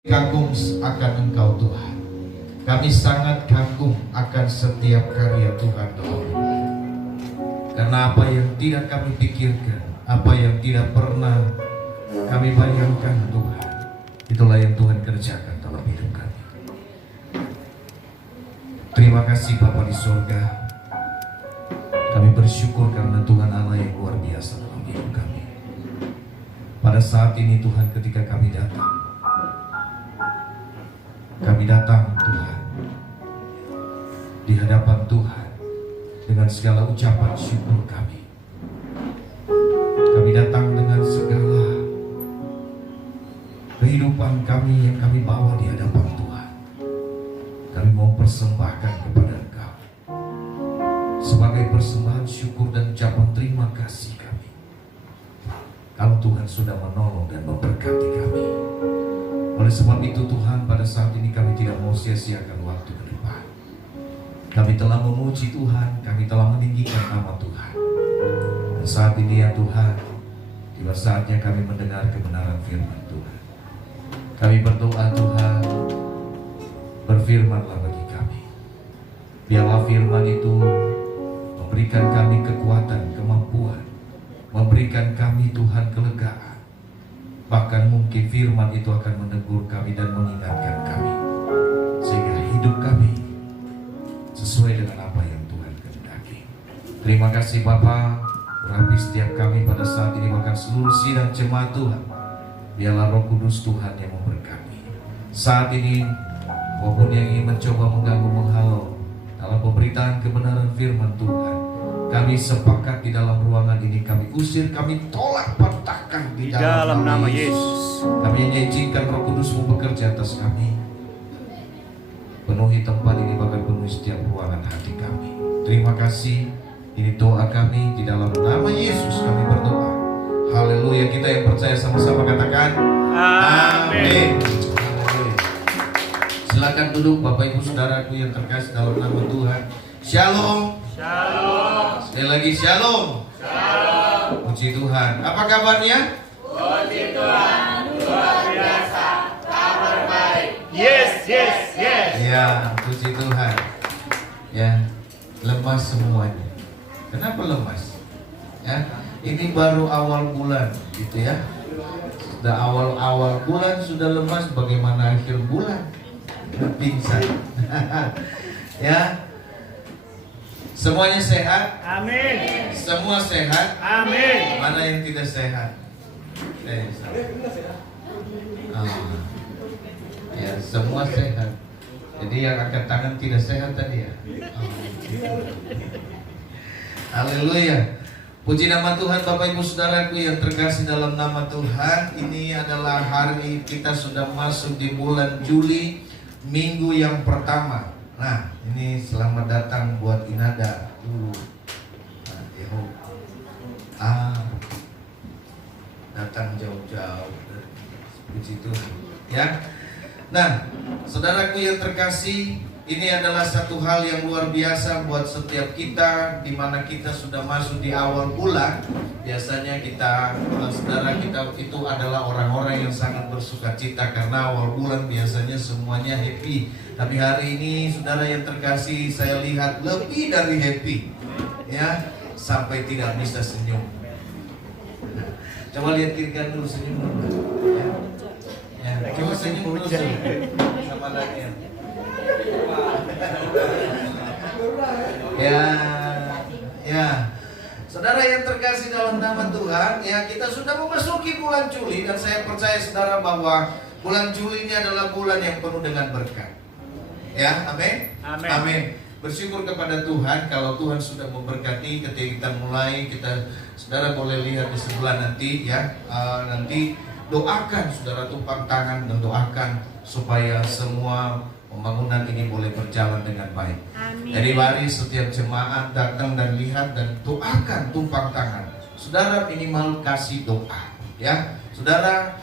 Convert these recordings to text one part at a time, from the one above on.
Kagum akan Engkau Tuhan. Kami sangat kagum akan setiap karya Tuhan dalam hidup kami. Karena apa yang tidak kami pikirkan, apa yang tidak pernah kami bayangkan Tuhan, itulah yang Tuhan kerjakan dalam hidup kami. Terima kasih Bapa di surga. Kami bersyukur karena Tuhan Allah yang luar biasa dalam hidup kami. Pada saat ini Tuhan, ketika kami datang Tuhan di hadapan Tuhan dengan segala ucapan syukur kami. Kami datang dengan segala kehidupan kami yang kami bawa di hadapan Tuhan. Kami mau persembahkan kepada Engkau sebagai persembahan syukur dan ucapan terima kasih kami. Kalau Tuhan sudah menolong dan memberkati kami. Oleh sebab itu Tuhan, pada saat ini kami tidak mau sia-siakan waktu ke depan. Kami telah memuji Tuhan, kami telah meninggikan nama Tuhan. Dan saat ini ya Tuhan, tiba saatnya kami mendengar kebenaran firman Tuhan. Kami berdoa Tuhan, berfirmanlah bagi kami. Biarlah firman itu memberikan kami kekuatan, kemampuan, memberikan kami Tuhan kelegaan. Bahkan mungkin firman itu akan menegur kami dan mengingatkan kami, sehingga hidup kami sesuai dengan apa yang Tuhan kehendaki. Terima kasih Bapa, urapi setiap kami pada saat ini, bahkan seluruh sidang jemaat Tuhan. Biarlah Roh Kudus Tuhan yang memberkati. Saat ini, maupun yang ingin mencoba mengganggu, menghalau dalam pemberitaan kebenaran firman Tuhan, kami sepakat di dalam ruangan ini, kami usir, kami tolak, patahkan di dalam nama Yesus. Kami izinkan Roh Kudus bekerja atas kami. Penuhi tempat ini, bahkan penuhi setiap ruangan hati kami. Terima kasih. Ini doa kami di dalam nama Yesus kami berdoa. Haleluya. Kita yang percaya sama-sama katakan amin. Silakan duduk Bapak Ibu Saudaraku yang terkasih dalam nama Tuhan. Shalom. Shalom. Sekali lagi shalom. Shalom. Puji Tuhan. Apa kabarnya? Puji Tuhan, luar biasa, kabar baik. Yes. Ya, puji Tuhan. Ya, lemas semuanya. Kenapa lemas? Ya, ini baru awal bulan, gitu ya. Sudah awal bulan sudah lemas, bagaimana akhir bulan? Pingsan. Ya. Semuanya sehat? Amin. Semua sehat? Amin. Mana yang tidak sehat? Ya, semua sehat. Jadi yang angkat tangan tidak sehat tadi ya. Haleluya. Puji nama Tuhan Bapak Ibu Saudaraku yang terkasih dalam nama Tuhan. Ini adalah hari kita sudah masuk di bulan Juli, minggu yang pertama. Nah, ini selamat datang buat Inada dulu. Datang jauh-jauh. Puji Tuhan. Ya. Nah, saudaraku yang terkasih, ini adalah satu hal yang luar biasa buat setiap kita, di mana kita sudah masuk di awal bulan. Biasanya kita, saudara kita itu adalah orang-orang yang sangat bersuka cita karena awal bulan biasanya semuanya happy. Tapi hari ini, saudara yang terkasih, saya lihat lebih dari happy, ya, sampai tidak bisa senyum. Coba lihat kiri kanan dulu, senyum dulu. Ya, coba senyum dulu sama Daniel. Ya, saudara yang terkasih dalam nama Tuhan, ya kita sudah memasuki bulan Juli dan saya percaya saudara bahwa bulan Juli ini adalah bulan yang penuh dengan berkat. Ya, amin. Amin. Bersyukur kepada Tuhan kalau Tuhan sudah memberkati ketika kita mulai, saudara boleh lihat di sebelah nanti ya, nanti doakan saudara, tumpang tangan dan doakan supaya semua pembangunan ini boleh berjalan dengan baik. Amin. Jadi mari setiap jemaat datang dan lihat dan doakan, tumpang tangan. Saudara minimal kasih doa, ya. Saudara,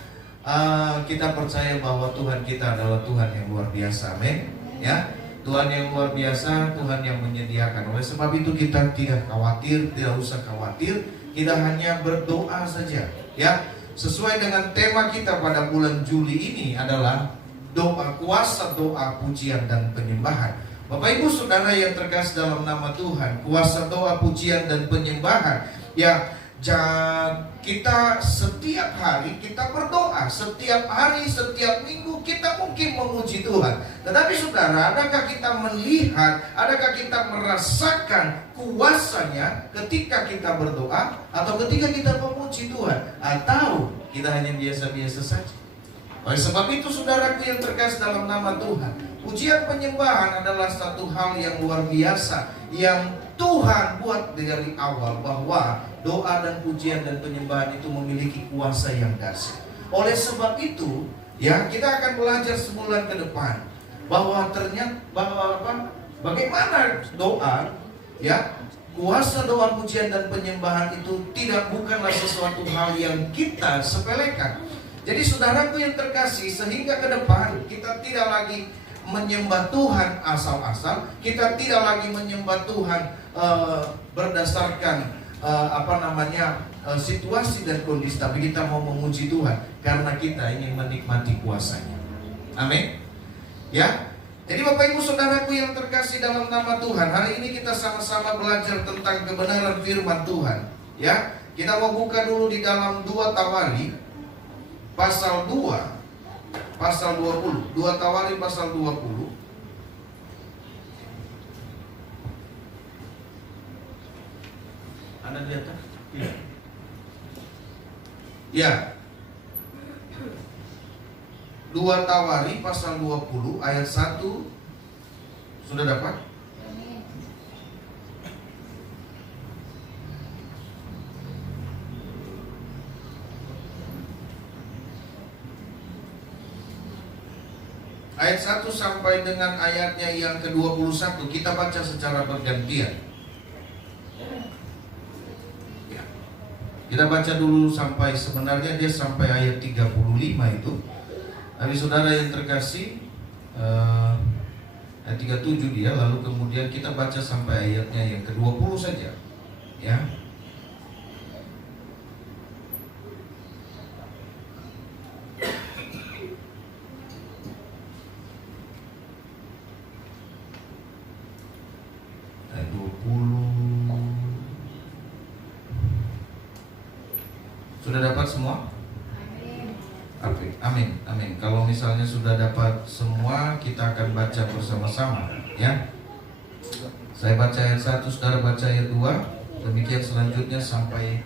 kita percaya bahwa Tuhan kita adalah Tuhan yang luar biasa, amin. Ya, Tuhan yang luar biasa, Tuhan yang menyediakan. Oleh sebab itu kita tidak khawatir, tidak usah khawatir. Kita hanya berdoa saja, ya. Sesuai dengan tema kita pada bulan Juli ini adalah doa, kuasa doa, pujian dan penyembahan. Bapak Ibu Saudara yang terkasih dalam nama Tuhan, kuasa doa, pujian dan penyembahan ya, kita setiap hari kita berdoa, setiap hari, setiap minggu kita mungkin memuji Tuhan. Tetapi saudara, adakah kita melihat, adakah kita merasakan kuasanya ketika kita berdoa atau ketika kita memuji Tuhan? Atau kita hanya biasa-biasa saja? Oleh sebab itu saudaraku yang terkasih dalam nama Tuhan, pujian penyembahan adalah satu hal yang luar biasa yang Tuhan buat dari awal, bahwa doa dan pujian dan penyembahan itu memiliki kuasa yang dahsyat. Oleh sebab itu, ya, kita akan belajar sebulan ke depan bahwa ternyata bagaimana doa, ya, kuasa doa, pujian dan penyembahan itu bukanlah sesuatu hal yang kita sepelekan. Jadi saudaraku yang terkasih, sehingga ke depan kita tidak lagi menyembah Tuhan asal-asal, kita tidak lagi menyembah Tuhan berdasarkan situasi dan kondisi, tapi kita mau memuji Tuhan karena kita ingin menikmati kuasanya. Amin. Ya. Jadi Bapak Ibu Saudaraku yang terkasih dalam nama Tuhan, hari ini kita sama-sama belajar tentang kebenaran firman Tuhan. Ya. Kita mau buka dulu di dalam 2 Tawari pasal 2 pasal 20. 2 Tawari pasal 20. Anda lihat kan? Iya. Ya. 2 Tawari pasal 20 ayat 1. Sudah dapat? Ayat 1 sampai dengan ayatnya yang ke-21 kita baca secara bergantian. Ya. Kita baca dulu sampai, sebenarnya dia sampai ayat 35 itu. Tapi saudara yang terkasih, ayat 37 dia, lalu kemudian kita baca sampai ayatnya yang ke-20 saja. Ya. Ayat 20. Sudah dapat semua? Amin. Amin. Kalau misalnya sudah dapat semua, kita akan baca bersama-sama, ya. Saya baca ayat 1, saudara baca ayat 2. Demikian selanjutnya sampai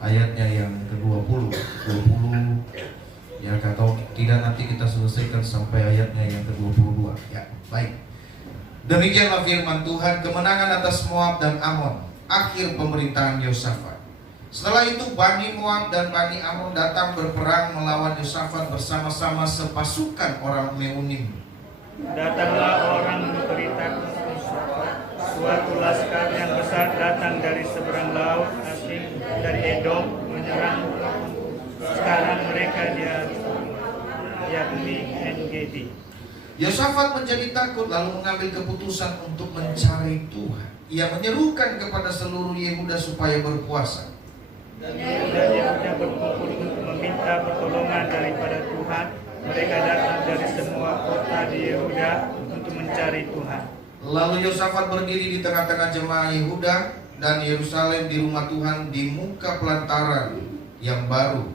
ayatnya yang ke-20. 20. Ya, kalau tidak nanti kita selesaikan sampai ayatnya yang ke-22. Ya, baik. Demikianlah firman Tuhan, kemenangan atas Moab dan Amon, akhir pemerintahan Yosafat. Setelah itu Bani Moab dan Bani Amon datang berperang melawan Yosafat bersama-sama sepasukan orang Meunim. Datanglah orang memberitakan suatu laskar yang besar datang dari seberang laut asing dari Edom menyerang. Sekarang mereka yakni En-Gedi. Yosafat menjadi takut lalu mengambil keputusan untuk mencari Tuhan. Ia menyerukan kepada seluruh Yehuda supaya berpuasa. Dan Yehuda berkumpul untuk meminta pertolongan daripada Tuhan. Mereka datang dari semua kota di Yehuda untuk mencari Tuhan. Lalu Yosafat berdiri di tengah-tengah jemaah Yehuda dan Yerusalem di rumah Tuhan di muka pelantaran yang baru.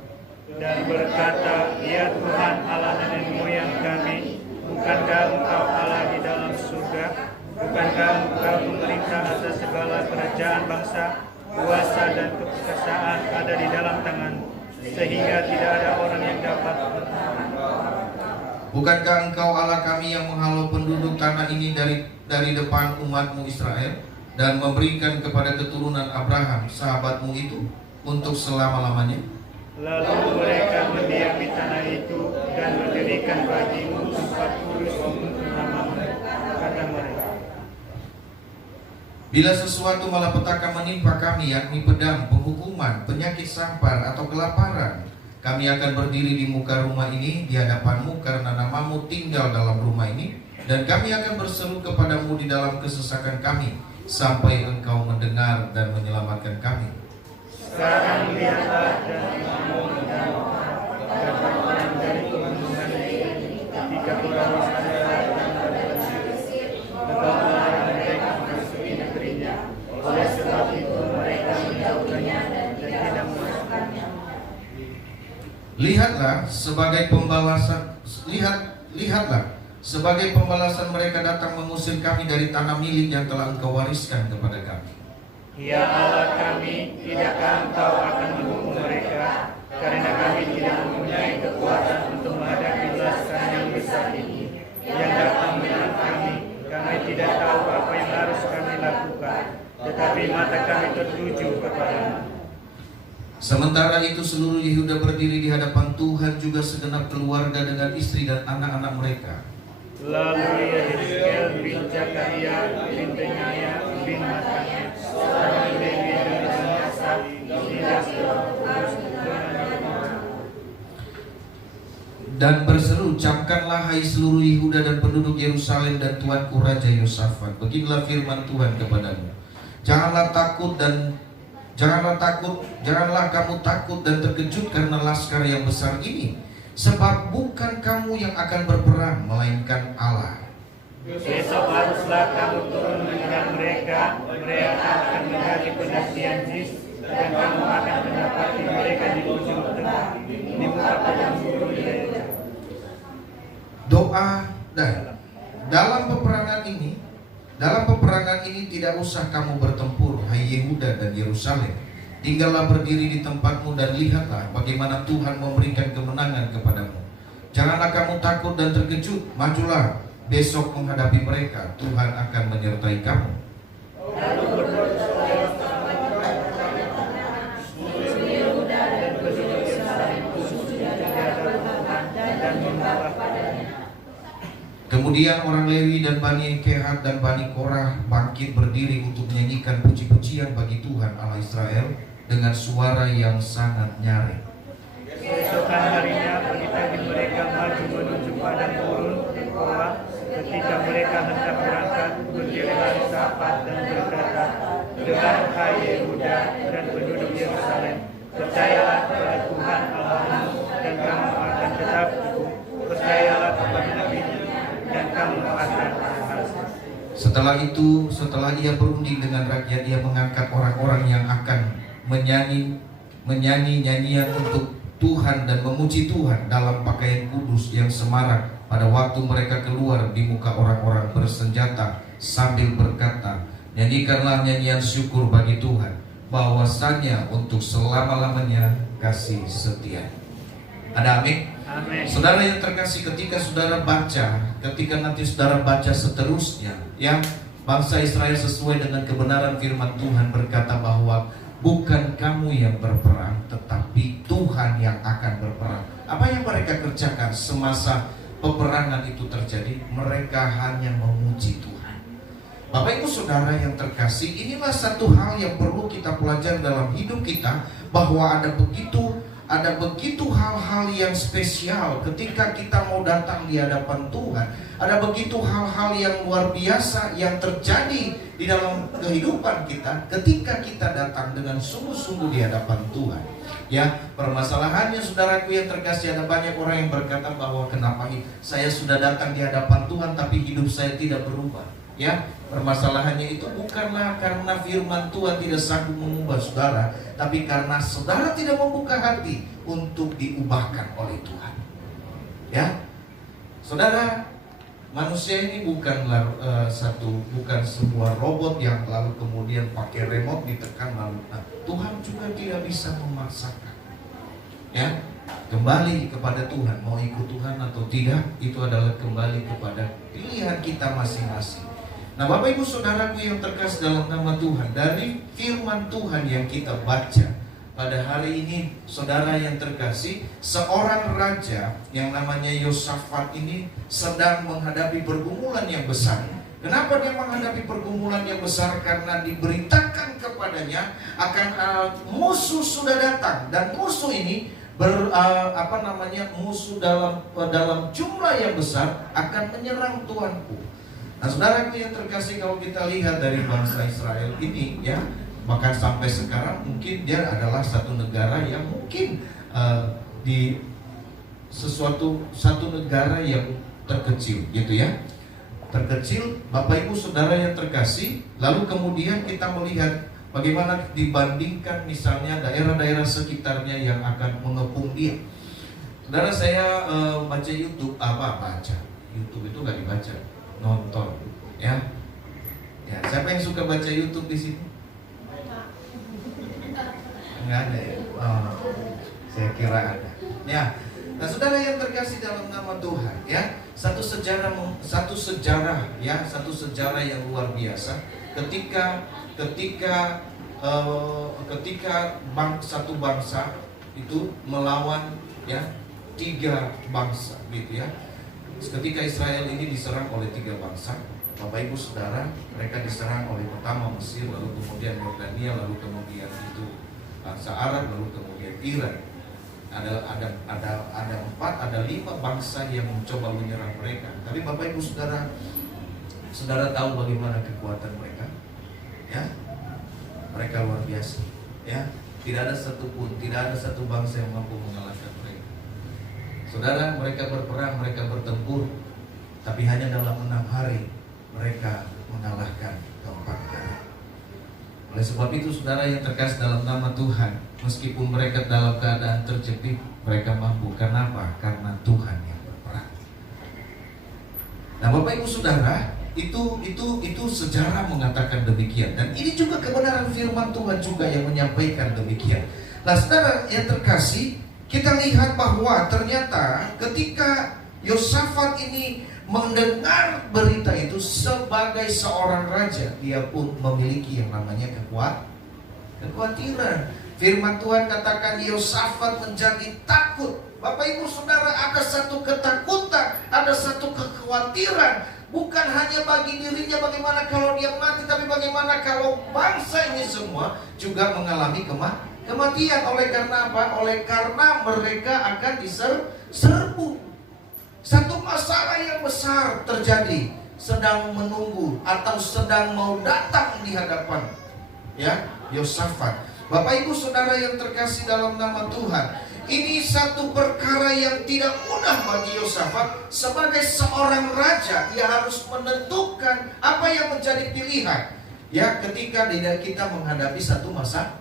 Dan berkata, ya Tuhan Allah nenek moyang kami, bukankah Engkau Allah di dalam surga? Bukankah Engkau pemerintah atas segala kerajaan bangsa? Kuasa dan kekuasaan ada di dalam tangan, sehingga tidak ada orang yang dapat. Bukankah Engkau Allah kami yang menghalau penduduk tanah ini dari depan umatmu Israel dan memberikan kepada keturunan Abraham sahabatmu itu untuk selama-lamanya? Lalu mereka mendiami tanah itu dan mendirikan bagimu tempat kudus untuk nama-Mu, kata mereka. Bila sesuatu malapetaka menimpa kami, yakni pedang, penghukuman, penyakit sampar, atau kelaparan, kami akan berdiri di muka rumah ini di hadapan-Mu karena nama-Mu tinggal dalam rumah ini, dan kami akan berseru kepadamu di dalam kesesakan kami sampai Engkau mendengar dan menyelamatkan kami. Sekarang lihatlah dan dari lihatlah sebagai pembalasan mereka datang mengusir kami dari tanah milik yang telah Engkau wariskan kepada kami. Ya Allah kami, tidakkah Engkau akan mendukung mereka, karena kami tidak mempunyai kekuatan untuk menghadapi laskar yang besar ini yang datang menyerang kami. Kami tidak tahu apa yang harus kami lakukan, tetapi mata kami tertuju kepadamu. Sementara itu seluruh Yehuda berdiri di hadapan Tuhan, juga segenap keluarga dengan istri dan anak-anak mereka. Lalu Yehezkiel bin Zakaria bin Benaya bin Matania seorang Lewi dan Asaf tidak terus Dan berseru, camkanlah hai seluruh Yehuda dan penduduk Yerusalem dan tuanku Raja Yosafat. Beginilah firman Tuhan kepadamu. Janganlah kamu takut dan terkejut karena laskar yang besar ini, sebab bukan kamu yang akan berperang, melainkan Allah. Besok haruslah kamu turun menyerang mereka. Mereka akan menggali pendakian Ziz, dan kamu akan mendapati mereka di ujung tengah, di muka padang gurun. Doa dan dalam peperangan ini tidak usah kamu bertempur, hai Yehuda dan Yerusalem. Tinggallah berdiri di tempatmu dan lihatlah bagaimana Tuhan memberikan kemenangan kepadamu. Janganlah kamu takut dan terkejut, majulah besok menghadapi mereka. Tuhan akan menyertai kamu. Kemudian orang Lewi dan Bani Kehat dan Bani Korah bangkit berdiri untuk menyanyikan puji-pujian bagi Tuhan Allah Israel dengan suara yang sangat nyaring. Keesokan harinya pagi-pagi mereka maju menuju padang gurun Tekoa. Ketika mereka hendak berangkat, berdirilah Shafat dan berkata, dengar hai Yehuda dan penduduk Yerusalem, percayalah kepada Tuhan Allahmu dan kamu akan tetap teguh. Percayalah kepada Nabi-Nya dan kamu akan berhasil. Setelah ia berunding dengan rakyat, ia mengangkat orang-orang yang akan menyanyi nyanyian untuk Tuhan dan memuji Tuhan dalam pakaian kudus yang semarak pada waktu mereka keluar di muka orang-orang bersenjata sambil berkata, nyanyikanlah nyanyian syukur bagi Tuhan, bahwasanya untuk selama-lamanya kasih setia. Ada amin? Amin. Saudara yang terkasih, ketika nanti saudara baca seterusnya, ya, bangsa Israel sesuai dengan kebenaran firman Tuhan berkata bahwa bukan kamu yang berperang, tetapi Tuhan yang akan berperang. Apa yang mereka kerjakan semasa peperangan itu terjadi? Mereka hanya memuji Tuhan. Bapak Ibu Saudara yang terkasih, inilah satu hal yang perlu kita pelajari dalam hidup kita, bahwa ada begitu hal-hal yang spesial ketika kita mau datang di hadapan Tuhan. Ada begitu hal-hal yang luar biasa yang terjadi di dalam kehidupan kita ketika kita datang dengan sungguh-sungguh di hadapan Tuhan. Ya, permasalahannya saudaraku yang terkasih, ada banyak orang yang berkata bahwa kenapa saya sudah datang di hadapan Tuhan tapi hidup saya tidak berubah. Ya, permasalahannya itu bukanlah karena firman Tuhan tidak sanggup mengubah saudara, tapi karena saudara tidak membuka hati untuk diubahkan oleh Tuhan. Ya, saudara, manusia ini bukanlah bukan sebuah robot yang lalu kemudian pakai remote ditekan lalu. Nah, Tuhan juga tidak bisa memaksakan. Ya, kembali kepada Tuhan, mau ikut Tuhan atau tidak, itu adalah kembali kepada pilihan kita masing-masing. Nah, Bapak Ibu Saudaraku yang terkasih dalam nama Tuhan, dari firman Tuhan yang kita baca pada hari ini, saudara yang terkasih, seorang raja yang namanya Yosafat ini sedang menghadapi pergumulan yang besar. Kenapa dia menghadapi pergumulan yang besar? Karena diberitakan kepadanya akan musuh sudah datang, dan musuh ini musuh dalam jumlah yang besar akan menyerang Tuanku. Nah, saudaraku yang terkasih, kalau kita lihat dari bangsa Israel ini, ya, bahkan sampai sekarang mungkin dia adalah satu negara yang mungkin di satu negara yang terkecil, gitu ya, terkecil. Bapak Ibu Saudara yang terkasih, lalu kemudian kita melihat bagaimana dibandingkan misalnya daerah-daerah sekitarnya yang akan mengepung dia. Saudara, saya baca YouTube, baca YouTube itu nggak dibaca, nonton, ya. Ya, siapa yang suka baca YouTube di sini? Nggak ada ya? Oh, saya kira ada. Ya, nah saudara yang terkasih dalam nama Tuhan, ya, satu sejarah yang luar biasa ketika satu bangsa itu melawan, ya, 3 bangsa, gitu ya. Ketika Israel ini diserang oleh 3 bangsa, Bapak Ibu Saudara, mereka diserang oleh pertama Mesir, lalu kemudian Yordania, lalu kemudian itu bangsa Arab, lalu kemudian Iran. Ada 5 bangsa yang mencoba menyerang mereka. Tapi Bapak Ibu Saudara tahu bagaimana kekuatan mereka, ya. Mereka luar biasa, ya. Tidak ada satu bangsa yang mampu mengalahkan mereka. Saudara, mereka berperang, mereka bertempur, tapi hanya dalam 6 hari mereka mengalahkan keempat kali. Oleh sebab itu, saudara yang terkasih dalam nama Tuhan, meskipun mereka dalam keadaan terjepit, mereka mampu. Kenapa? Karena Tuhan yang berperang. Nah, Bapak Ibu Saudara, itu sejarah mengatakan demikian, dan ini juga kebenaran firman Tuhan juga yang menyampaikan demikian. Nah, saudara yang terkasih, kita lihat bahwa ternyata ketika Yosafat ini mendengar berita itu sebagai seorang raja, dia pun memiliki yang namanya kekhawatiran. Firman Tuhan katakan Yosafat menjadi takut. Bapak Ibu Saudara, ada satu ketakutan, ada satu kekhawatiran. Bukan hanya bagi dirinya bagaimana kalau dia mati, tapi bagaimana kalau bangsa ini semua juga mengalami kematian. Oleh karena apa? Oleh karena mereka akan diserbu. Satu masalah yang besar terjadi, sedang menunggu atau sedang mau datang di hadapan, ya, Yosafat. Bapak Ibu Saudara yang terkasih dalam nama Tuhan, ini satu perkara yang tidak mudah bagi Yosafat. Sebagai seorang raja, dia harus menentukan apa yang menjadi pilihan, ya, ketika kita menghadapi satu masalah.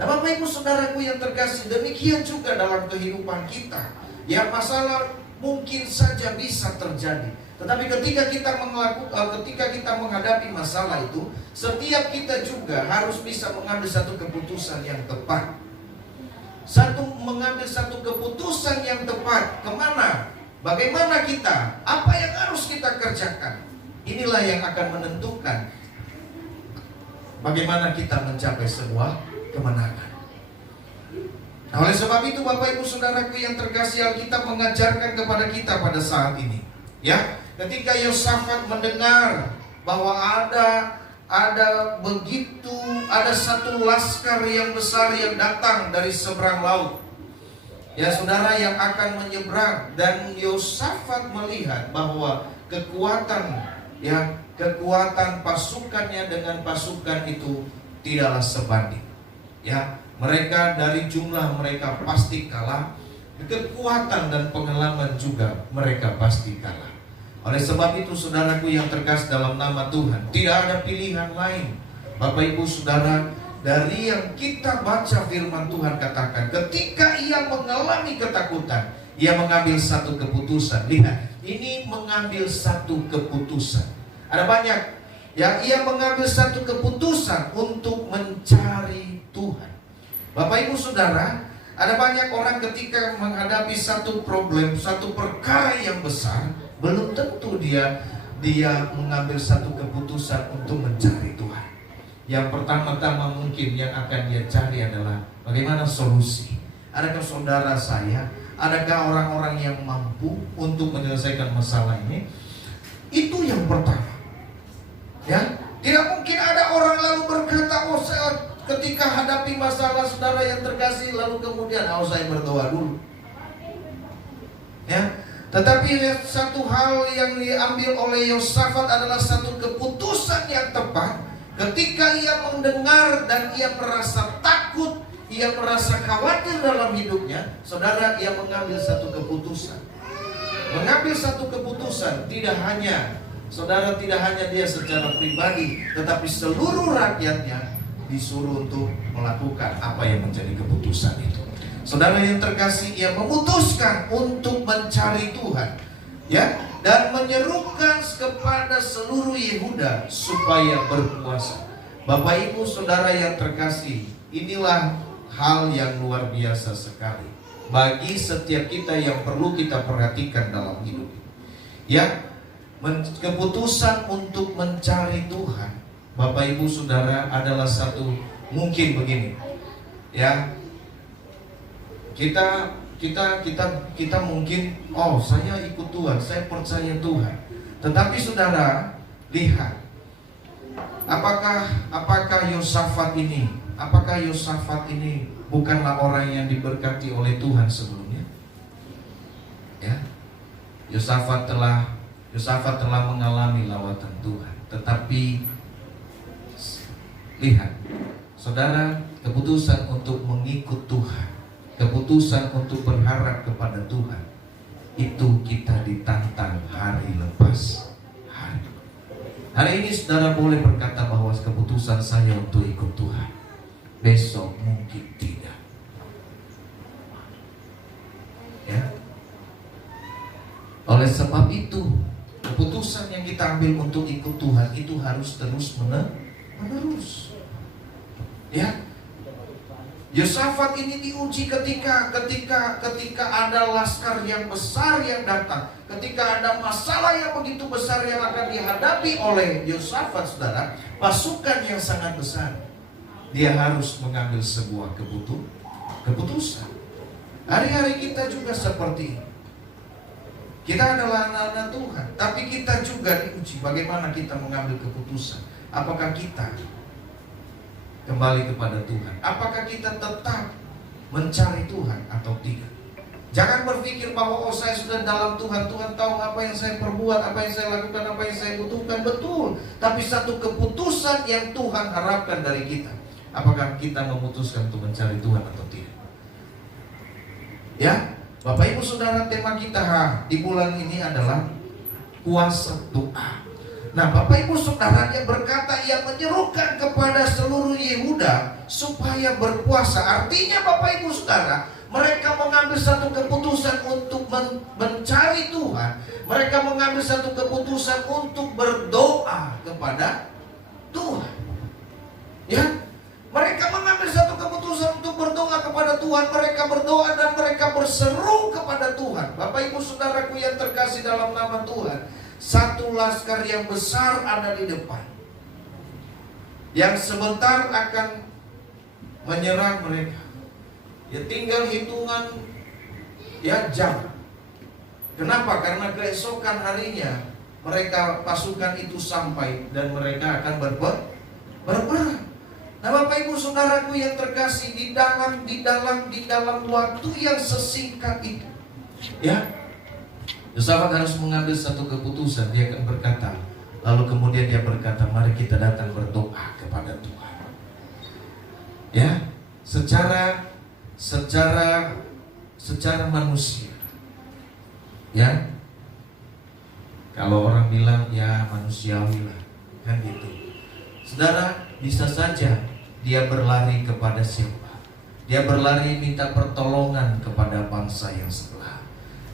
Nah, Bapak Ibu Saudaraku yang terkasih, demikian juga dalam kehidupan kita. Ya, masalah mungkin saja bisa terjadi, tetapi ketika kita menghadapi masalah itu, setiap kita juga harus bisa mengambil satu keputusan yang tepat. Mengambil satu keputusan yang tepat. Kemana? Bagaimana kita? Apa yang harus kita kerjakan? Inilah yang akan menentukan bagaimana kita mencapai sebuah kemenangan. Nah, oleh sebab itu Bapak Ibu Saudaraku yang terkasih, Alkitab mengajarkan kepada kita pada saat ini, ya, ketika Yosafat mendengar bahwa ada satu laskar yang besar yang datang dari seberang laut, ya saudara, yang akan menyeberang, dan Yosafat melihat bahwa kekuatan pasukannya dengan pasukan itu tidaklah sebanding, ya. Mereka dari jumlah mereka pasti kalah, kekuatan dan pengalaman juga mereka pasti kalah. Oleh sebab itu saudaraku yang terkasih dalam nama Tuhan, tidak ada pilihan lain, Bapak Ibu Saudara, dari yang kita baca firman Tuhan katakan, ketika ia mengalami ketakutan, ia mengambil satu keputusan. Lihat, ini mengambil satu keputusan. Ada banyak, ya, ia mengambil satu keputusan untuk mencari Tuhan. Bapak Ibu Saudara, ada banyak orang ketika menghadapi satu problem, satu perkara yang besar, belum tentu dia mengambil satu keputusan untuk mencari Tuhan. Yang pertama-tama mungkin yang akan dia cari adalah bagaimana solusi. Adakah saudara saya, adakah orang-orang yang mampu untuk menyelesaikan masalah ini? Itu yang pertama, ya. Tidak mungkin ada orang lalu berkata, oh, saya ketika hadapi masalah, saudara yang terkasih, lalu kemudian saya berdoa dulu, ya. Tetapi satu hal yang diambil oleh Yosafat adalah satu keputusan yang tepat. Ketika ia mendengar dan ia merasa takut, ia merasa khawatir dalam hidupnya, saudara, ia mengambil satu keputusan. Mengambil satu keputusan tidak hanya dia secara pribadi, tetapi seluruh rakyatnya disuruh untuk melakukan apa yang menjadi keputusan itu. Saudara yang terkasih, ia memutuskan untuk mencari Tuhan, ya, dan menyerukan kepada seluruh Yehuda supaya berpuasa. Bapak Ibu Saudara yang terkasih, inilah hal yang luar biasa sekali bagi setiap kita yang perlu kita perhatikan dalam hidup ini. Ya, keputusan untuk mencari Tuhan, Bapak Ibu Saudara, adalah satu, mungkin begini, ya, kita mungkin, oh saya ikut Tuhan, saya percaya Tuhan. Tetapi saudara, lihat, apakah Yosafat ini bukanlah orang yang diberkati oleh Tuhan sebelumnya? Ya, Yosafat telah mengalami lawatan Tuhan. Tetapi lihat, saudara, keputusan untuk mengikut Tuhan, keputusan untuk berharap kepada Tuhan, itu kita ditantang hari lepas hari. Hari ini saudara boleh berkata bahwa keputusan saya untuk ikut Tuhan, besok mungkin tidak. Ya. Oleh sebab itu, keputusan yang kita ambil untuk ikut Tuhan itu harus terus menerus. Ya. Yosafat ini diuji ketika ada laskar yang besar yang datang, ketika ada masalah yang begitu besar yang akan dihadapi oleh Yosafat, saudara, pasukan yang sangat besar. Dia harus mengambil sebuah keputusan. Hari-hari kita juga seperti ini. Kita adalah anak-anak Tuhan, tapi kita juga diuji bagaimana kita mengambil keputusan. Apakah kita kembali kepada Tuhan? Apakah kita tetap mencari Tuhan atau tidak? Jangan berpikir bahwa saya sudah dalam Tuhan, Tuhan tahu apa yang saya perbuat, apa yang saya lakukan, apa yang saya butuhkan. Betul, tapi satu keputusan yang Tuhan harapkan dari kita. Apakah kita memutuskan untuk mencari Tuhan atau tidak? Ya, Bapak Ibu Saudara, tema kita di bulan ini adalah puasa doa. Nah, Bapak Ibu Saudara, dia berkata ia menyerukan kepada seluruh Yehuda supaya berpuasa. Artinya Bapak Ibu Saudara, mereka mengambil satu keputusan untuk mencari Tuhan. Mereka mengambil satu keputusan untuk berdoa kepada Tuhan. Ya, mereka mengambil satu keputusan untuk berdoa kepada Tuhan. Mereka berdoa dan mereka berseru kepada Tuhan. Bapak Ibu Saudaraku yang terkasih dalam nama Tuhan, satu laskar yang besar ada di depan, yang sebentar akan menyerang mereka. Ya, tinggal hitungan jam. Kenapa? Karena keesokan harinya mereka, pasukan itu sampai dan mereka akan berperang. Nah, Bapak Ibu Saudaraku yang terkasih, di dalam waktu yang sesingkat itu, ya, Yosafat harus mengambil satu keputusan. Dia akan berkata, lalu kemudian dia berkata, mari kita datang berdoa kepada Tuhan. Ya, secara manusia, ya, kalau orang bilang ya manusiawi lah, kan gitu. Saudara, bisa saja dia berlari kepada siapa? Dia berlari minta pertolongan kepada bangsa yang sebelah.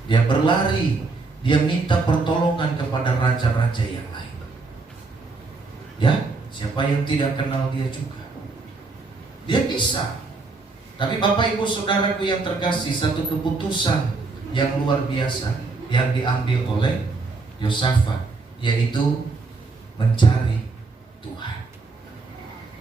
Dia berlari, dia minta pertolongan kepada raja-raja yang lain. Ya, siapa yang tidak kenal dia juga? Dia bisa. Tapi Bapak Ibu Saudaraku yang terkasih, satu keputusan yang luar biasa yang diambil oleh Yosafat, yaitu mencari Tuhan.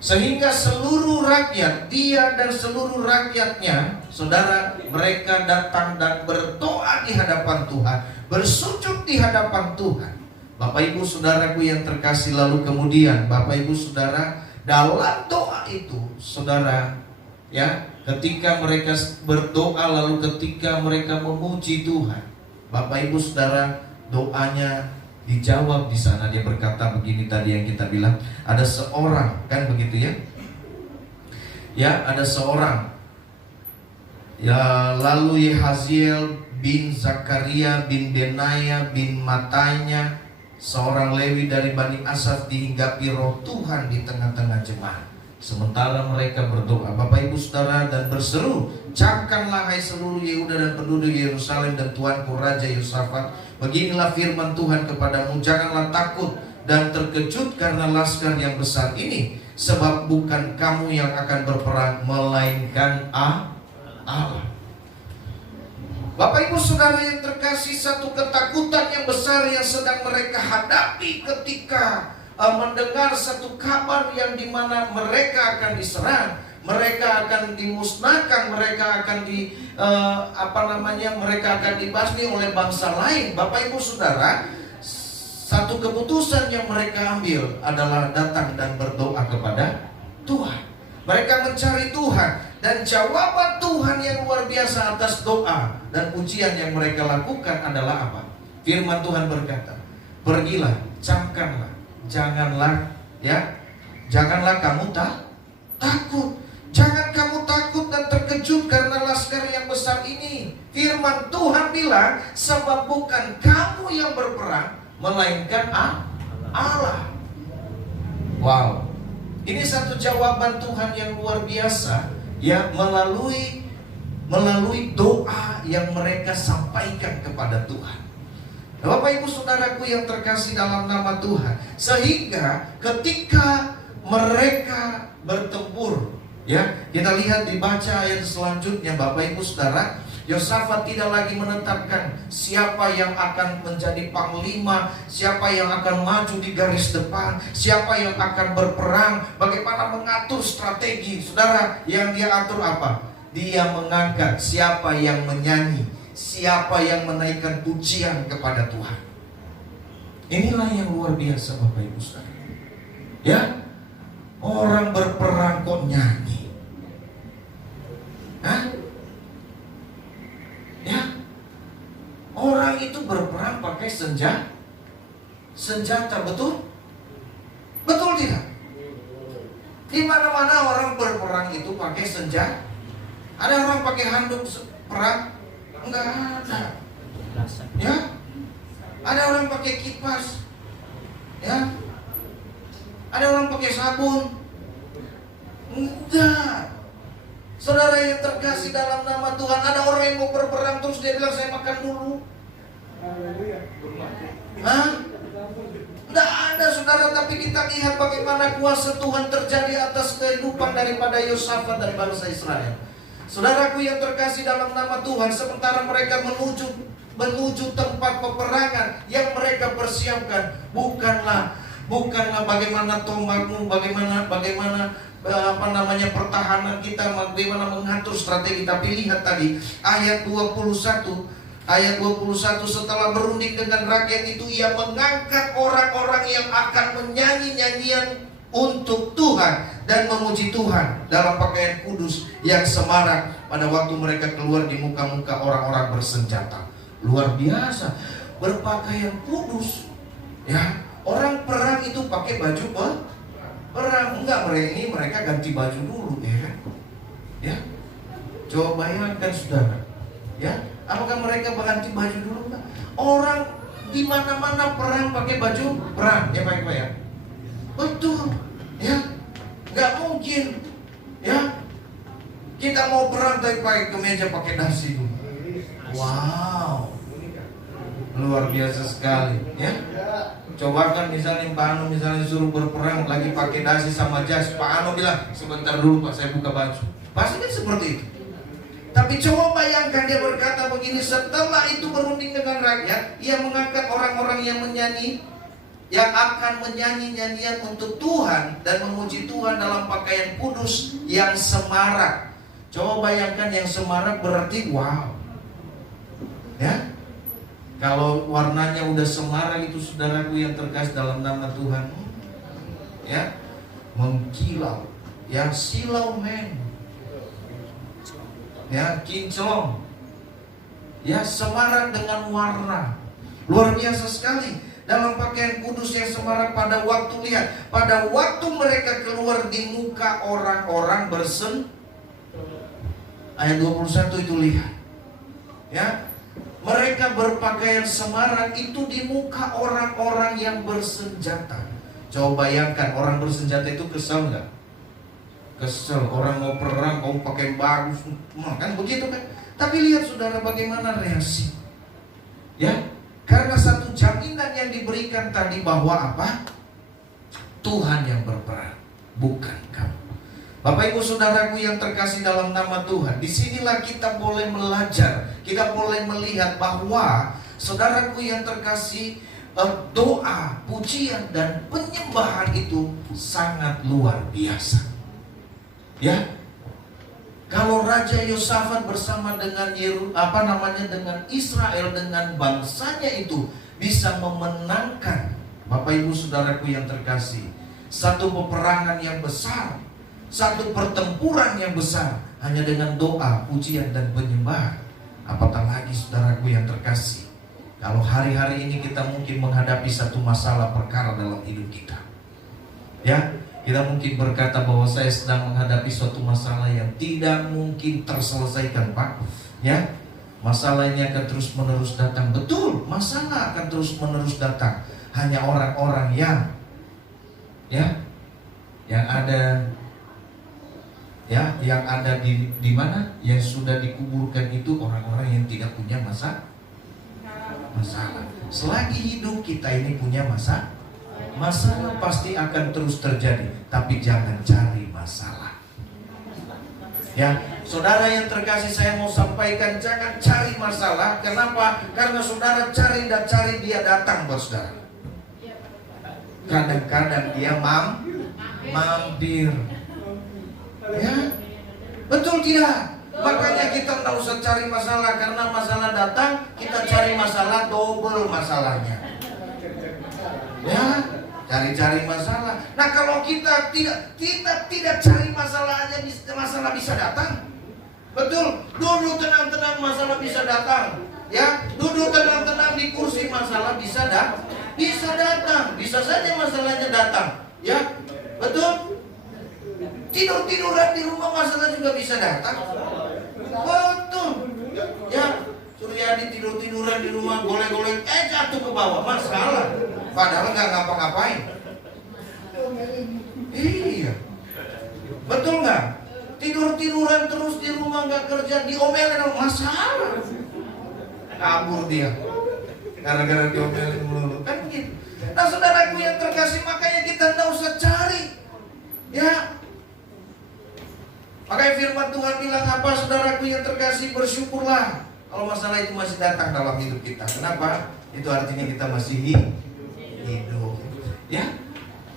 Sehingga seluruh rakyat, dia dan seluruh rakyatnya, saudara, mereka datang dan berdoa di hadapan Tuhan, bersujud di hadapan Tuhan. Bapak Ibu Saudaraku yang terkasih, lalu kemudian Bapak Ibu Saudara, dalam doa itu, saudara, ya, ketika mereka berdoa, lalu ketika mereka memuji Tuhan, Bapak Ibu Saudara, doanya dijawab di sana. Dia berkata begini tadi yang kita bilang, ada seorang, kan begitu ya? Ya, ada seorang. Ya, lalu Yehaziel bin Zakaria bin Benaya bin Matanya, seorang Lewi dari Bani Asaf, dihinggapi roh Tuhan di tengah-tengah jemaat. sementara mereka berdoa. Bapak Ibu Saudara, dan berseru, camkanlah hai seluruh Yehuda dan penduduk Yerusalem dan Tuanku Raja Yosafat, beginilah firman Tuhan kepadamu, janganlah takut dan terkejut karena laskar yang besar ini, sebab bukan kamu yang akan berperang, melainkan Allah. Bapak Ibu Saudara yang terkasih, satu ketakutan yang besar yang sedang mereka hadapi ketika mendengar satu kabar yang dimana mereka akan diserang, mereka akan dimusnahkan, mereka akan mereka akan dibasmi oleh bangsa lain. Bapak Ibu Saudara, satu keputusan yang mereka ambil adalah datang dan berdoa kepada Tuhan. Mereka mencari Tuhan, dan jawaban Tuhan yang luar biasa atas doa dan pujian yang mereka lakukan adalah apa? Firman Tuhan berkata, pergilah, camkanlah, janganlah kamu takut. Jangan kamu takut dan terkejut karena laskar yang besar ini. Firman Tuhan bilang, sebab bukan kamu yang berperang, melainkan Allah. Wow. Ini satu jawaban Tuhan yang luar biasa, ya, melalui doa yang mereka sampaikan kepada Tuhan. Bapak Ibu Saudaraku yang terkasih dalam nama Tuhan, sehingga ketika mereka bertempur, ya, kita lihat dibaca ayat selanjutnya, Bapak Ibu Saudara, Yosafat tidak lagi menetapkan siapa yang akan menjadi panglima, siapa yang akan maju di garis depan, siapa yang akan berperang, bagaimana mengatur strategi. Saudara, yang dia atur apa? Dia mengangkat siapa yang menyanyi, siapa yang menaikkan pujian kepada Tuhan. Inilah yang luar biasa Bapak Ibu Saudara. Ya, orang berperang kok nyanyi? Hah? Ya, orang itu berperang pakai senjata, betul? Betul tidak? Di mana-mana orang berperang itu pakai senjata. Ada orang pakai handuk perang? Enggak ada. Ya, ada orang pakai kipas. Ya, ada orang pakai sabun. Enggak. Saudara yang terkasih dalam nama Tuhan, ada orang yang mau berperang terus dia bilang saya makan dulu. Hah? Tidak ada saudara, tapi kita lihat bagaimana kuasa Tuhan terjadi atas kehidupan daripada Yosafat dari bangsa Israel. Saudaraku yang terkasih dalam nama Tuhan, sementara mereka menuju tempat peperangan yang mereka persiapkan, bukanlah bagaimana tombakmu, bagaimana pertahanan kita, bagaimana mengatur strategi. Tapi lihat tadi ayat 21, setelah berunding dengan rakyat itu, ia mengangkat orang-orang yang akan menyanyi nyanyian untuk Tuhan dan memuji Tuhan dalam pakaian kudus yang semarak pada waktu mereka keluar di muka-muka orang-orang bersenjata. Luar biasa, berpakaian kudus. Ya, orang perang itu pakai baju perang. Enggak, mereka ganti baju dulu, ya kan? Ya, coba bayangkan saudara. Ya, apakah mereka ganti baju dulu? Enggak. Orang di mana-mana perang pakai baju perang, ya Pak ya. Betul, ya. Enggak mungkin, ya. Kita mau perang tapi pakai kemeja pakai dasi dulu. Wow, luar biasa sekali, ya. Coba kan misalnya Pak Ano suruh berperang lagi pakai dasi sama jas, Pak Ano bilang sebentar dulu Pak, saya buka baju. Pasti kan seperti itu. Tapi coba bayangkan dia berkata begini, setelah itu berunding dengan rakyat, ia mengangkat orang-orang yang menyanyi, yang akan menyanyi nyanyian untuk Tuhan dan memuji Tuhan dalam pakaian kudus yang semarak. Coba bayangkan yang semarak berarti wow. Ya. Kalau warnanya udah semarak itu saudaraku yang terkasih dalam nama Tuhan, ya, mengkilau, ya, silau men, ya, kinclong, ya, semarak dengan warna, luar biasa sekali. Dalam pakaian kudus yang semarak pada waktu, lihat, pada waktu mereka keluar di muka orang-orang ayat 21 itu lihat, ya. Mereka berpakaian semarak itu di muka orang-orang yang bersenjata. Coba bayangkan, orang bersenjata itu kesal nggak? Kesel, orang mau perang, kamu pakai bagus, kan begitu kan? Tapi lihat saudara bagaimana reaksi. Ya, karena satu jaminan yang diberikan tadi bahwa apa? Tuhan yang berperang, bukan kamu. Bapak ibu saudaraku yang terkasih dalam nama Tuhan, disinilah kita boleh belajar, kita boleh melihat bahwa saudaraku yang terkasih, doa, pujian dan penyembahan itu sangat luar biasa. Ya, kalau Raja Yosafat bersama dengan dengan Israel, dengan bangsanya itu bisa memenangkan, Bapak ibu saudaraku yang terkasih, satu peperangan yang besar, satu pertempuran yang besar, hanya dengan doa, pujian dan penyembahan. Apatah lagi saudaraku yang terkasih, kalau hari-hari ini kita mungkin menghadapi satu masalah perkara dalam hidup kita. Ya, kita mungkin berkata bahwa saya sedang menghadapi suatu masalah yang tidak mungkin terselesaikan, Pak. Ya, masalah ini akan terus menerus datang. Betul, masalah akan terus menerus datang. Hanya orang-orang yang ada di mana, yang sudah dikuburkan itu orang-orang yang tidak punya masalah. Selagi hidup kita ini punya masalah pasti akan terus terjadi, tapi jangan cari masalah. Ya, saudara yang terkasih, saya mau sampaikan, jangan cari masalah. Kenapa? Karena saudara cari dia datang buat saudara. Kadang-kadang dia mampir. Ya, betul tidak? Makanya kita tidak usah cari masalah, karena masalah datang, kita cari masalah, double masalahnya. Ya, cari-cari masalah. Nah, kalau kita tidak cari masalah aja, masalah bisa datang. Betul, duduk tenang-tenang masalah bisa datang. Ya, duduk tenang-tenang di kursi masalah bisa datang. Bisa saja masalahnya datang. Ya, betul. Tidur-tiduran di rumah masalah juga bisa datang. Betul. Ya, Suryadi tidur-tiduran di rumah, golek-golek, jatuh ke bawah, masalah. Padahal nggak ngapa-ngapain. Iya, betul nggak? Tidur-tiduran terus di rumah, nggak kerja, diomelin, masalah. Kabur dia, gara-gara diomelin mulu, kan begitu. Nah, saudaraku yang terkasih, makanya kita nggak usah cari. Ya, makanya firman Tuhan bilang apa, saudaraku yang terkasih, bersyukurlah kalau masalah itu masih datang dalam hidup kita. Kenapa? Itu artinya kita masih hidup. Ya,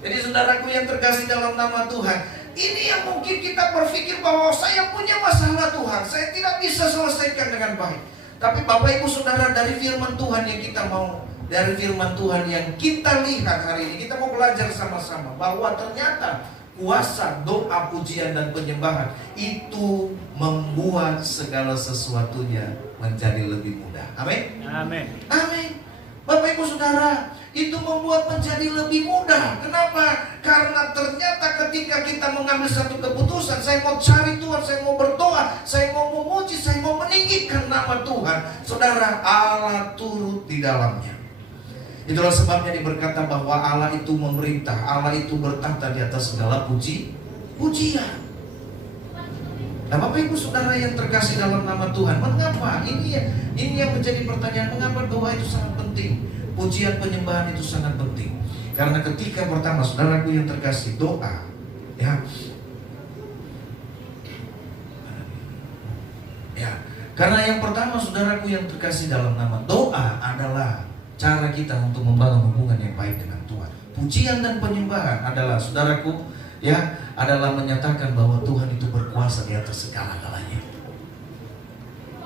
jadi saudaraku yang terkasih dalam nama Tuhan, ini yang mungkin kita berpikir bahwa saya punya masalah Tuhan, saya tidak bisa selesaikan dengan baik. Tapi Bapak Ibu Saudara, dari firman Tuhan yang kita mau, dari firman Tuhan yang kita lihat hari ini, kita mau belajar sama-sama bahwa ternyata kuasa doa, pujian dan penyembahan itu membuat segala sesuatunya menjadi lebih mudah. Amin. Amin. Amin. Bapak Ibu Saudara, itu membuat menjadi lebih mudah. Kenapa? Karena ternyata ketika kita mengambil satu keputusan, saya mau cari Tuhan, saya mau berdoa, saya mau memuji, saya mau meninggikan nama Tuhan, saudara, Allah turut di dalamnya. Itulah sebabnya diberkata bahwa Allah itu memerintah, Allah itu bertahta di atas segala pujian. Nah, Bapak Ibu Saudara yang terkasih dalam nama Tuhan, mengapa? Ini yang menjadi pertanyaan, mengapa doa itu sangat penting? Pujian penyembahan itu sangat penting. Karena ketika pertama, saudaraku yang terkasih, doa, ya, karena yang pertama, saudaraku yang terkasih dalam nama, doa adalah cara kita untuk membangun hubungan yang baik dengan Tuhan. Pujian dan penyembahan adalah, saudaraku, ya, adalah menyatakan bahwa Tuhan itu berkuasa di atas segala-galanya.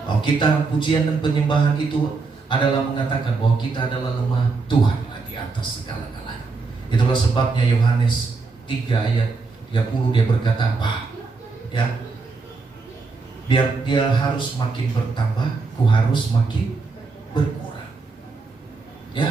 Bahwa kita, pujian dan penyembahan itu adalah mengatakan bahwa kita adalah lemah, Tuhan di atas segala-galanya. Itulah sebabnya Yohanes 3 ayat 30 dia berkata apa? Ya, biar dia harus makin bertambah, ku harus makin berkurang. Ya,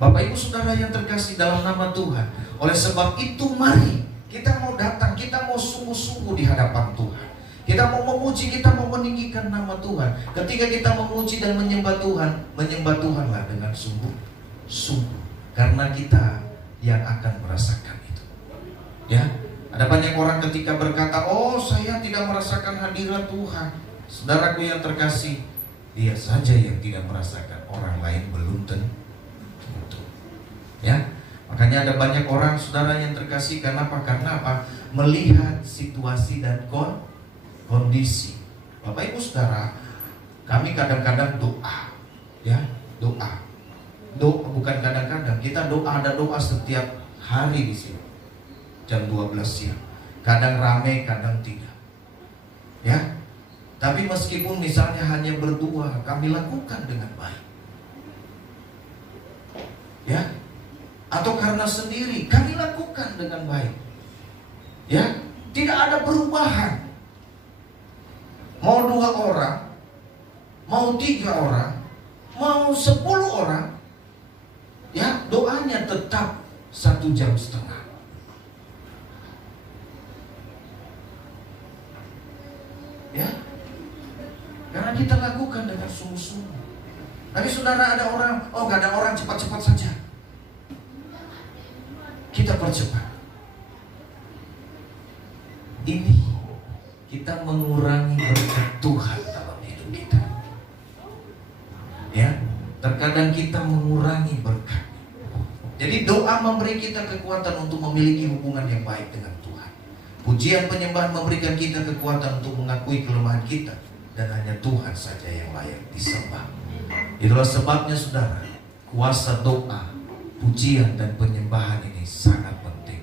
Bapak Ibu Saudara yang terkasih dalam nama Tuhan, oleh sebab itu mari kita mau datang, kita mau sungguh-sungguh di hadapan Tuhan. Kita mau memuji, kita mau meninggikan nama Tuhan. Ketika kita memuji dan menyembah Tuhanlah dengan sungguh-sungguh, karena kita yang akan merasakan itu. Ya, ada banyak orang ketika berkata, oh saya tidak merasakan hadirat Tuhan. Saudaraku yang terkasih, dia saja yang tidak merasakan, orang lain belum tentu. Ya, makanya ada banyak orang saudara yang terkasih, karena apa? Melihat situasi dan kondisi. Bapak Ibu Saudara, kami kadang-kadang doa, ya, doa bukan kadang-kadang, kita ada doa setiap hari di sini jam 12 siang. Kadang rame, kadang tidak. Ya, tapi meskipun misalnya hanya berdua, kami lakukan dengan baik. Ya, atau karena sendiri, kami lakukan dengan baik. Ya, tidak ada perubahan. Mau 2 orang, mau 3 orang, mau 10 orang, ya, doanya tetap 1,5 jam. Ya, karena kita lakukan dengan sungguh-sungguh. Tapi saudara, ada orang, oh gak ada orang, cepat-cepat saja. Kita percepat. Ini kita mengurangi berkat Tuhan dalam hidup kita. Ya, terkadang kita mengurangi berkat. Jadi doa memberi kita kekuatan untuk memiliki hubungan yang baik dengan Tuhan. Pujian penyembahan memberikan kita kekuatan untuk mengakui kelemahan kita, dan hanya Tuhan saja yang layak disembah. Itulah sebabnya saudara, kuasa doa, pujian dan penyembahan ini sangat penting.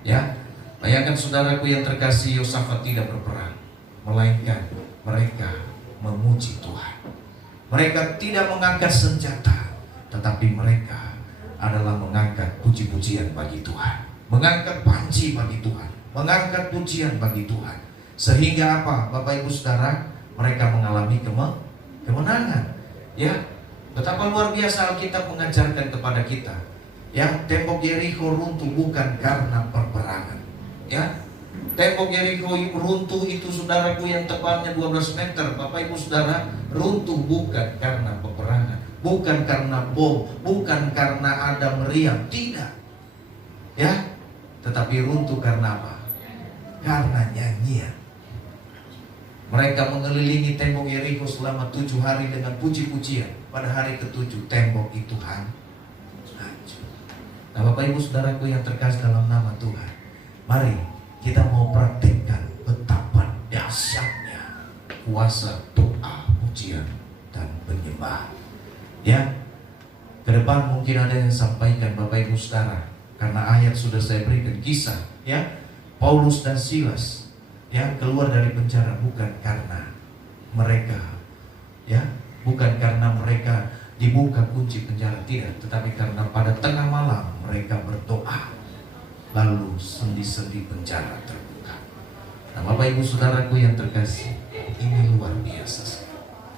Ya, bayangkan saudaraku yang terkasih, Yosafat tidak berperang, melainkan mereka memuji Tuhan. Mereka tidak mengangkat senjata, tetapi mereka adalah mengangkat puji-pujian bagi Tuhan, mengangkat panji bagi Tuhan, mengangkat pujian bagi Tuhan. Sehingga apa, Bapak Ibu Saudara, mereka mengalami kemenangan. Ya, betapa luar biasa Alkitab mengajarkan kepada kita. Ya, tembok Yerikho runtuh bukan karena peperangan. Ya, tembok Yerikho runtuh itu saudaraku yang tebalnya 12 meter, Bapak Ibu Saudara, runtuh bukan karena peperangan, bukan karena bom, bukan karena ada meriam, tidak. Ya, tetapi runtuh karena apa? Karena nyanyian. Mereka mengelilingi tembok Yerikho selama 7 hari dengan puji-pujian. Pada hari ke-7 tembok itu hancur. Nah, Bapak Ibu Saudaraku yang terkasih dalam nama Tuhan, mari kita mau praktikkan betapa dahsyatnya kuasa doa, pujian dan penyembahan. Ya, ke depan mungkin ada yang sampaikan Bapak Ibu Saudara, karena ayat sudah saya berikan kisah. Ya, Paulus dan Silas, ya, keluar dari penjara bukan karena mereka, ya, bukan karena mereka dibuka kunci penjara, tidak, tetapi karena pada tengah malam mereka berdoa, lalu sendi-sendi penjara terbuka. Nah, Bapak Ibu Saudaraku yang terkasih, ini luar biasa.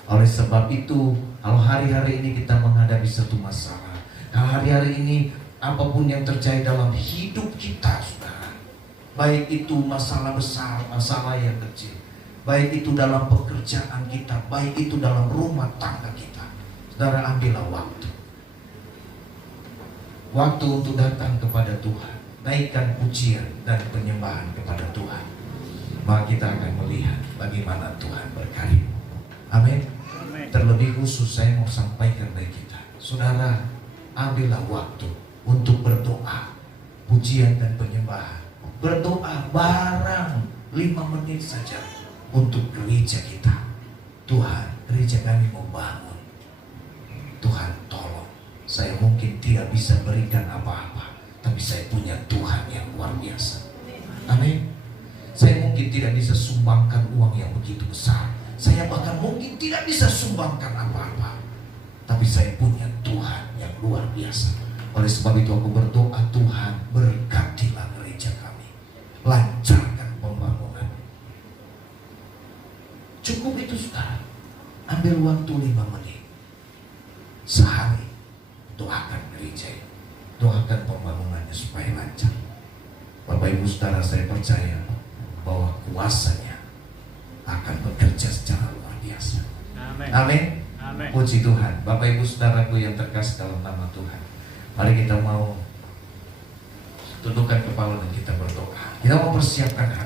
Oleh sebab itu, kalau hari-hari ini kita menghadapi satu masalah, kalau hari-hari ini apapun yang terjadi dalam hidup kita, saudara, baik itu masalah besar, masalah yang kecil, baik itu dalam pekerjaan kita, baik itu dalam rumah tangga kita, saudara, ambillah waktu untuk datang kepada Tuhan, naikkan pujian dan penyembahan kepada Tuhan, maka kita akan melihat bagaimana Tuhan berkarya. Amin. Terlebih khusus saya mau sampaikan bagi kita, saudara, ambillah waktu untuk berdoa, pujian dan penyembahan. Berdoa barang 5 menit saja untuk gereja kita. Tuhan, gereja kami mau bangun. Tuhan tolong, saya mungkin tidak bisa berikan apa-apa, tapi saya punya Tuhan yang luar biasa. Amin. Saya mungkin tidak bisa sumbangkan uang yang begitu besar, saya bahkan mungkin tidak bisa sumbangkan apa-apa, tapi saya punya Tuhan yang luar biasa. Oleh sebab itu aku berdoa, Tuhan berkatilah gereja kami, lancarkan pembangunan. Cukup itu saudara, ambil waktu 5 menit sehari, doakan gereja, doakan pembangunannya supaya lancar. Bapak Ibu Saudara, saya percaya bahwa kuasanya akan bekerja secara luar biasa. Amin. Amin. Amin. Puji Tuhan. Bapak Ibu Saudaraku yang terkasih dalam nama Tuhan, mari kita mau tundukkan kepala dan kita berdoa. Kita mau persiapkan hati.